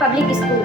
public school.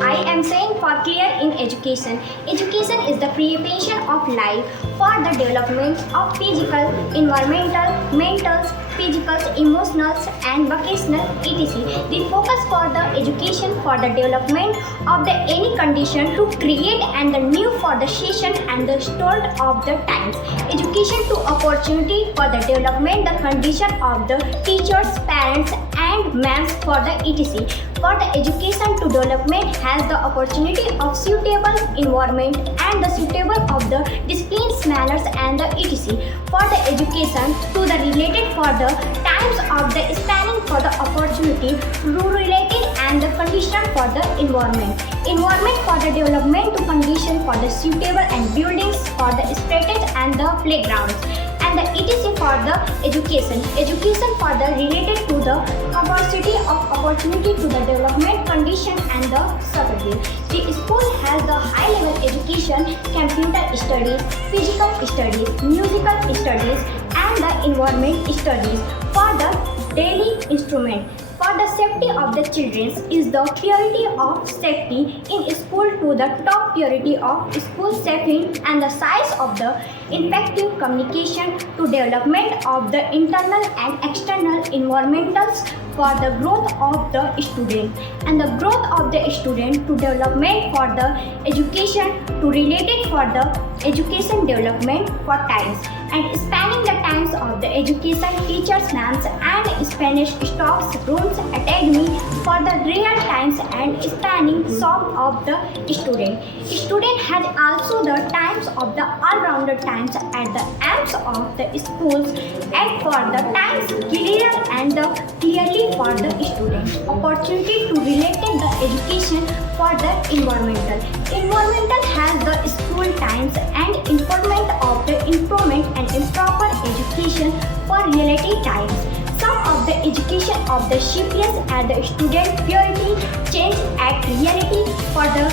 I am saying for clear in education. Education is the preparation of life for the development of physical, environmental, mental, physical, emotional and vocational etc. The focus for the education for the development of the any condition to create and the new for the session and the start of the times. Education to opportunity for the development the condition of the teachers, parents and mans for the etc. For the education to development has the opportunity of suitable environment and the suitable of the disciplines, manners and the etc. For the education to the related for the times of the spanning for the opportunity to related and the condition for the environment. Environment for the development to condition for the suitable and buildings for the strategy and the playgrounds. And the etc. for the education. Education for the related to the opportunity to the development condition and the security. The school has the high level education, computer studies, physical studies, musical studies and the environment studies for the daily instrument. For the safety of the children is the purity of safety in school to the top purity of school safety and the size of the effective communication to development of the internal and external environmentals for the growth of the student and the growth of the student to development for the education to related for the education development for times and spanning the times of the education teachers names and Spanish stocks rooms academy for the real times and spanning some of the student. Student has also the times of the all-rounder times at the ends of the schools and for the times clear and the clearly for the student. Opportunity to related the education for the environmental. Environmental has the school times and improvement of the improvement and improper education for related times. Some of the education of the shipyards and the student purity change at reality for the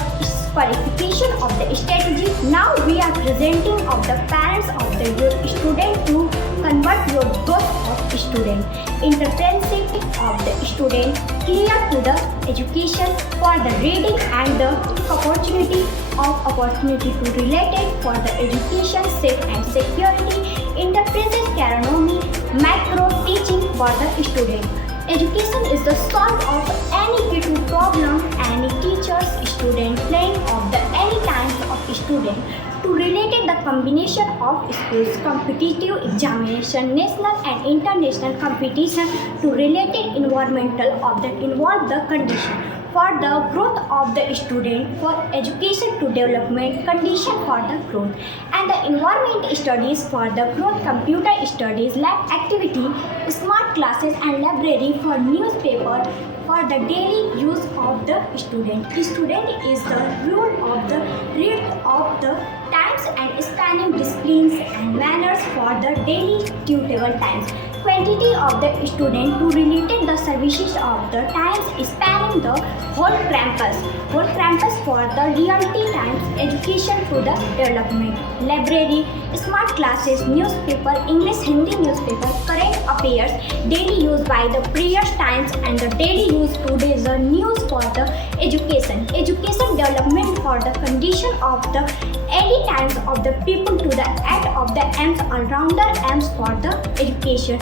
qualification of the strategy. Now we are presenting of the parents of the your student to convert your growth of student. Entrepreneurship of the student clear to the education for the reading and the opportunity to related for the education safe and security. Enterprises economy macro teaching for the student. Education is the solve of any given problem, any teachers, student, playing of the any kinds of student to related the combination of schools, competitive examination, national and international competition to related environmental of that involve the condition for the growth of the student for education to development condition for the growth and the environment studies for the growth computer studies lab activity smart classes and library for newspaper for the daily use of the student. The student is the rule of the read of the times and spanning disciplines and manners for the daily tutable times. Quantity of the student to related the services of the times spanning the whole campus for the reality times education to the development. Library, smart classes, newspaper, English Hindi newspaper, current affairs, daily use by the previous times and the daily use today the news for the education. Education development for the condition of the any times of the people to the end of the ends all-rounder ends for the education.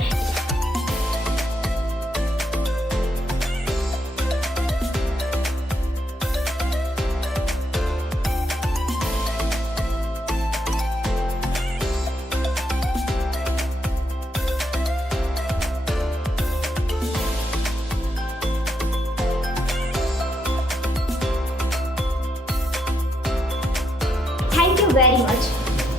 Thank you very much.